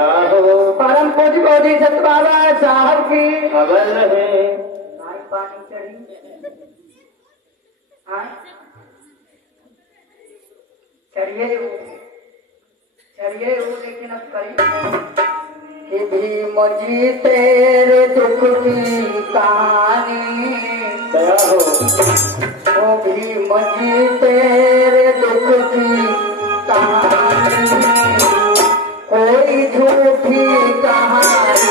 परम पूज्य बोधि सत बाबा साहब की खबर रहे पानी चढ़ी चढ़िए लेकिन अब करिए कि भीम जी तेरे दुख की कहानी दया हो ओ भीम जी तेरे दुख की कहानी कोई झूठी कहानी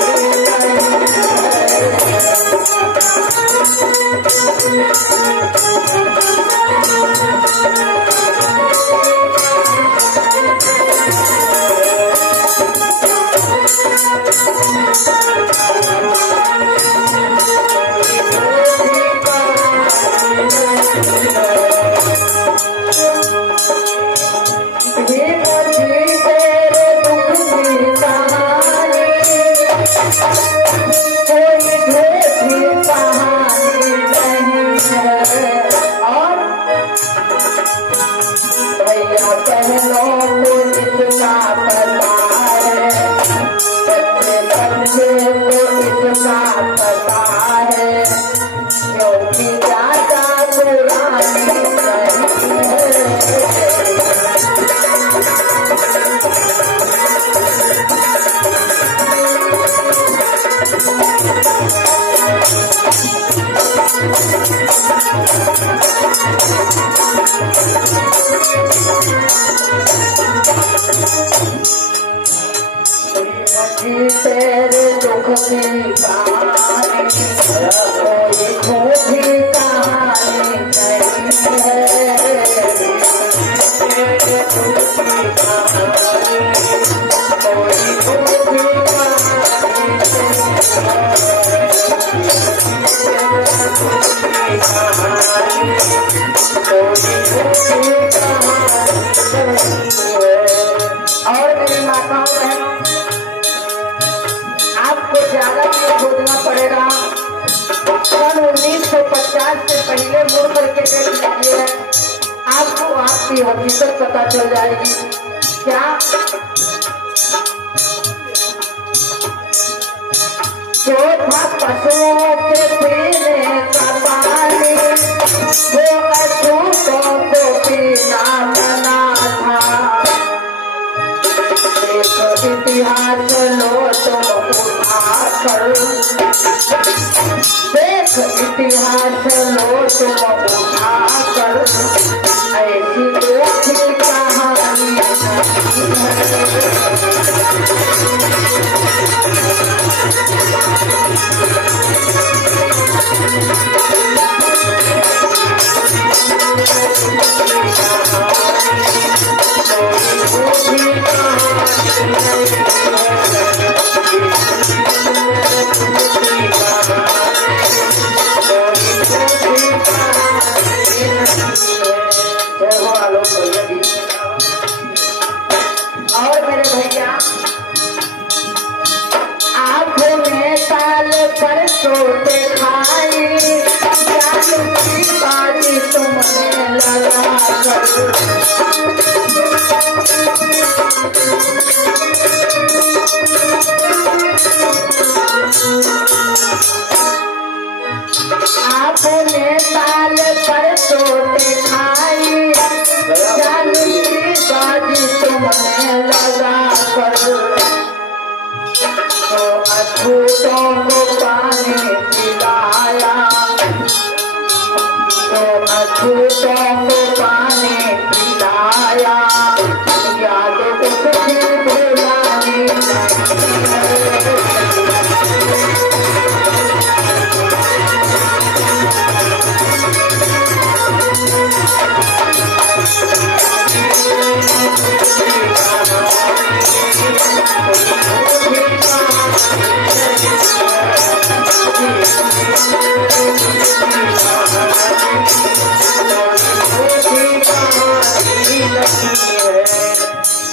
तेरे दुख की कहानी कोई झूठी कहानी नहीं है तेरे दुख की कहानी कोई झूठी और मेरी माताओं बहनों आपको ज्यादा नहीं खोजना पड़ेगा। सन 1950 से पहले मुड़ करके देख लीजिए आपको आपकी हकीकत पता चल जाएगी। क्या जो था पशुओं के पीने का पानी वो अछूतों को पीना मना था। इतिहास लो तो उठाकर देख इतिहास लो तो उठाकर ऐसी देखी कहानी और मेरे भैया आंखों में ताल पर सोते खाई जादू की बाजी तुमने लगा कर आपने ताल पर सोते खाई जादू की बाजी तुमने लगा कर तो अछूतों को पानी पिलाया तो अछूतों को पानी पिलाया याद कुछ भुलानी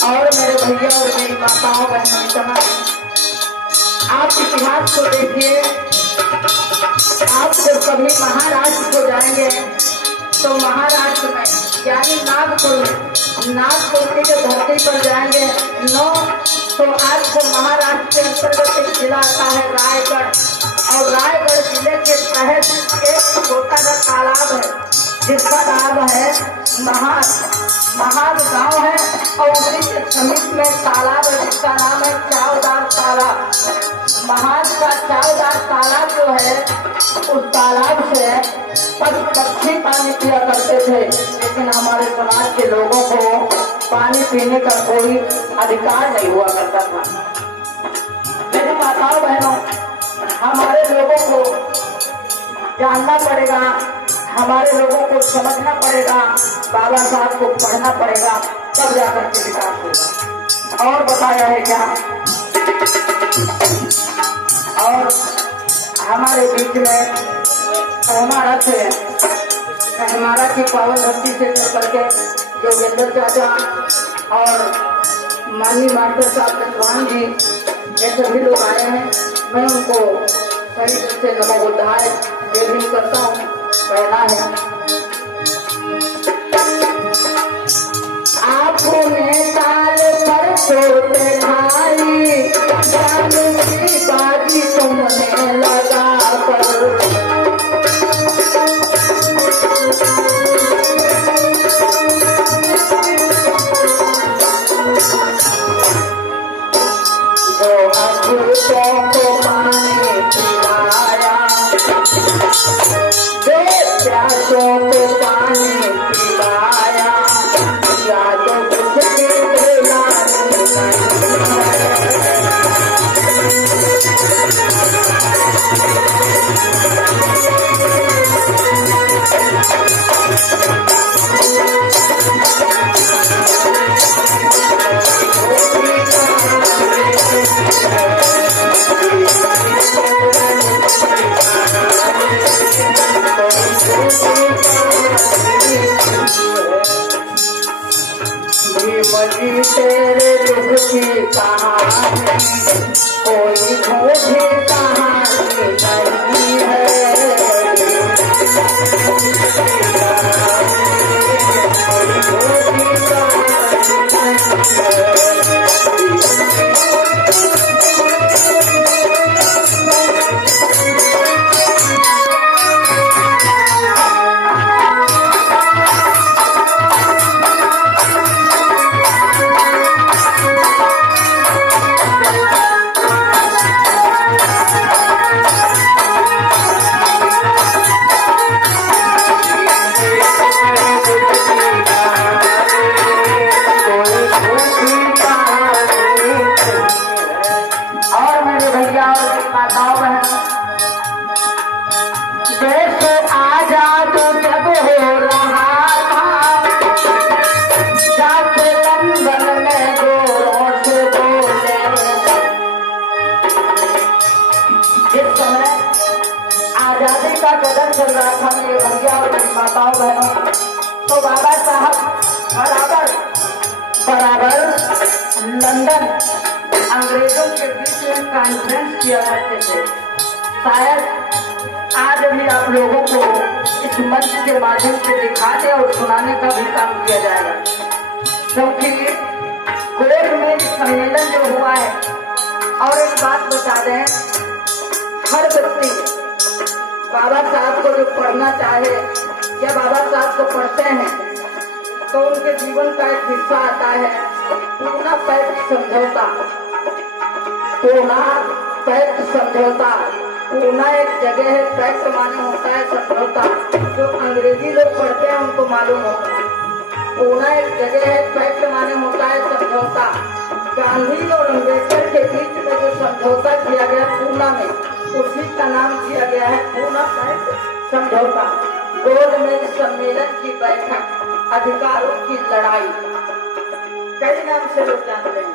और मेरे भैया और मेरी माताओं बहनों समय आप इतिहास को देखिए। आप जब कभी महाराष्ट्र को जाएंगे तो महाराष्ट्र में यानी नागपुर में नागपुर की जो धरती पर जाएंगे 9 तो आज को महाराष्ट्र के अंतर्गत एक जिला आता है रायगढ़, और रायगढ़ जिले के तहत एक छोटा सा तालाब है जिसका नाम है महाद गांव है, और उसी के समीप में तालाब है जिसका नाम है चावदार तालाब। महाद का चावदार तालाब जो है, उस तालाब से पक्षी पानी पिया करते थे, लेकिन हमारे समाज के लोगों को पानी पीने का कोई अधिकार नहीं हुआ करता था। लेकिन माताओं बहनों, हमारे लोगों को जानना पड़ेगा, हमारे लोगों को समझना पड़ेगा, बाबा साहब को पढ़ना पड़ेगा, तब जाकर के विकास होगा। और बताया है क्या, और हमारे बीच में पौना रथ है, हमारा की पावन धरती से चल करके योगेंद्र चाचा और माननीय मास्टर साहब नंदवान जी, ये सभी लोग आए हैं। मैं उनको सही दिल से नमो बुद्धाय जय भीम करता हूँ। कहना है, आपने ताल पर छोटे भाई जान की बाजी तुमने लगा कर, को पानी पिलाया, प्यासों को पानी पिलाया, या तो कुछ भीमजी तेरे दुख की कहानी कोई झूठी कहानी नहीं है, कोई झूठी कहानी चल रहा था मेरे भैया और मेरी माताओं बहनों, तो बाबा साहब बराबर लंदन अंग्रेजों के बीच में कॉन्फ्रेंस किया करते थे। शायद आज भी आप लोगों को इस मंच के माध्यम से दिखाने और सुनाने का भी काम किया जाएगा, क्योंकि गोलमेज सम्मेलन जो हुआ है। और एक बात बता दें, हर व्यक्ति बाबा साहब को जो पढ़ना चाहे या बाबा साहब को पढ़ते हैं तो उनके जीवन का एक हिस्सा आता है पूना पैक्ट समझौता। पूना पैक्ट समझौता, पूना एक जगह है, पैक्ट माने होता है समझौता। जो अंग्रेजी लोग पढ़ते हैं उनको मालूम होगा, पूना एक जगह है, पैक्ट माने होता है समझौता। गांधी और अम्बेडकर के बीच में जो समझौता किया गया पूना में, उसी का नाम किया गया है पूना पैक्ट समझौता। गोलमेज सम्मेलन की बैठक, अधिकारों की लड़ाई, कई नाम से लोग जानते हैं।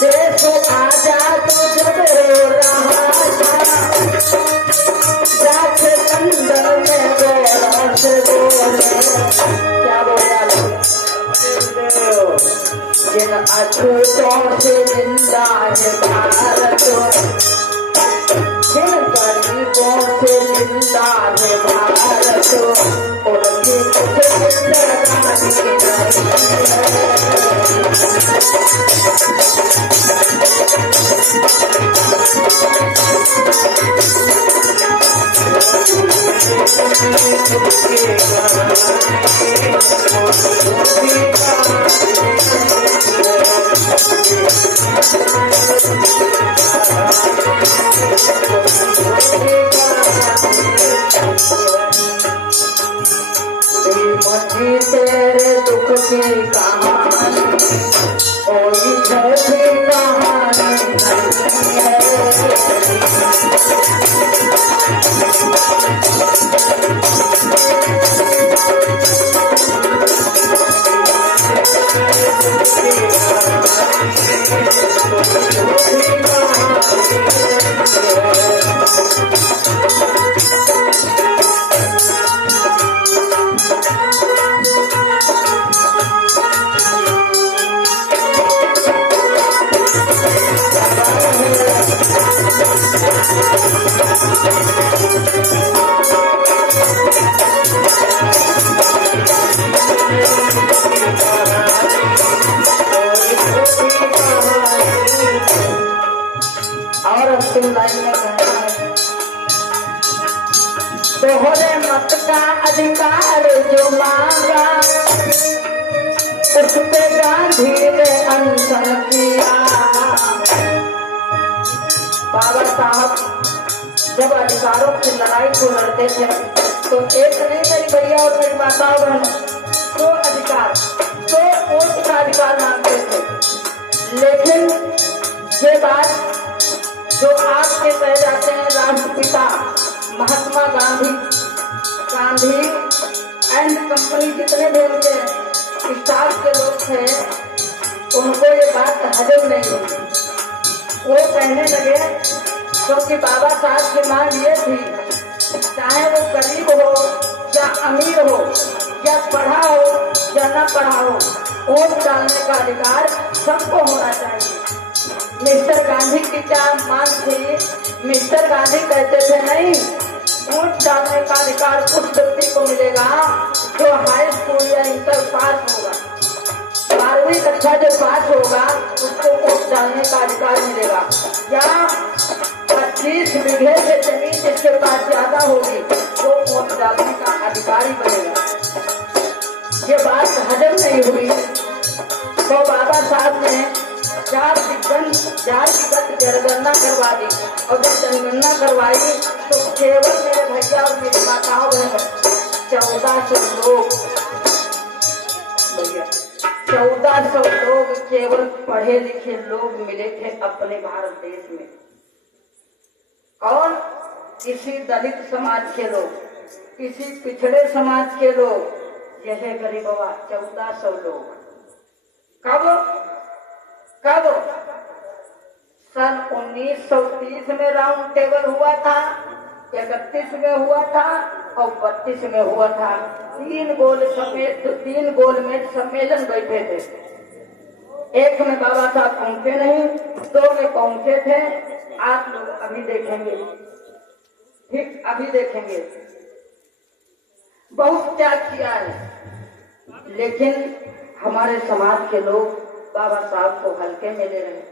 देश आजाद जब हो रहा था, जाके लंदन में गौरव से बोले, क्या बोला जिन अछूतों से जिंदा है भारत, जिन गरीबों से मिलता है भारत उनकी कुछ जिंदगानी मुझे तेरे दुख की कहानी कोई छठी कहानी नहीं है और अंतिम लाइन में कहना है दोहरे मत का अधिकार जो मांगा उस पे गांधी ने अनशन किया। बाबा साहब जब अधिकारों की लड़ाई को लड़ते थे तो एक नहीं मेरी भैया और मेरी माताओं बहन दो अधिकार दो वोट का अधिकार मांगते थे। लेकिन ये बात जो आपके कहे जाते हैं राष्ट्रपिता महात्मा गांधी एंड कंपनी जितने भी उनके स्टाफ के लोग थे उनको ये बात हजम नहीं हुई। वो कहने लगे क्योंकि बाबा साहब की मांग ये थी चाहे वो गरीब हो या अमीर हो या पढ़ा हो या न पढ़ा हो वोट डालने का अधिकार सबको होना चाहिए। मिस्टर गांधी की क्या मांग थी? मिस्टर गांधी कहते थे नहीं वोट डालने का अधिकार उस व्यक्ति को मिलेगा जो हाई स्कूल या इंटर पास होगा, 12वीं कक्षा जो पास होगा उसको वोट डालने का अधिकार मिलेगा, या 25 बीघे से जमीन जिसके पास ज्यादा होगी वो वोट डालने का अधिकारी बनेगा। ये बात हजम नहीं हुई तो बाबा साहब ने जातिगत जनगणना करवा दी और जब जनगणना करवाई तो केवल मेरे भैया और मेरी माताओं बहन 1400 लोग 1400 लोग केवल पढ़े लिखे लोग मिले थे अपने भारत देश में। और किसी दलित समाज के लोग, किसी पिछड़े समाज के लोग, यह गरीबवा 1400 लोग। कब सन 1930 में राउंड टेबल हुआ था, 31 में हुआ था और 32 में हुआ था। 3 गोलमेज सम्मेलन बैठे थे। एक में बाबा साहब पहुंचे नहीं, 2 में पहुंचे थे। आप लोग अभी देखेंगे, ठीक अभी देखेंगे बहुत त्याग किया है, लेकिन हमारे समाज के लोग बाबा साहब को हल्के में ले रहे हैं।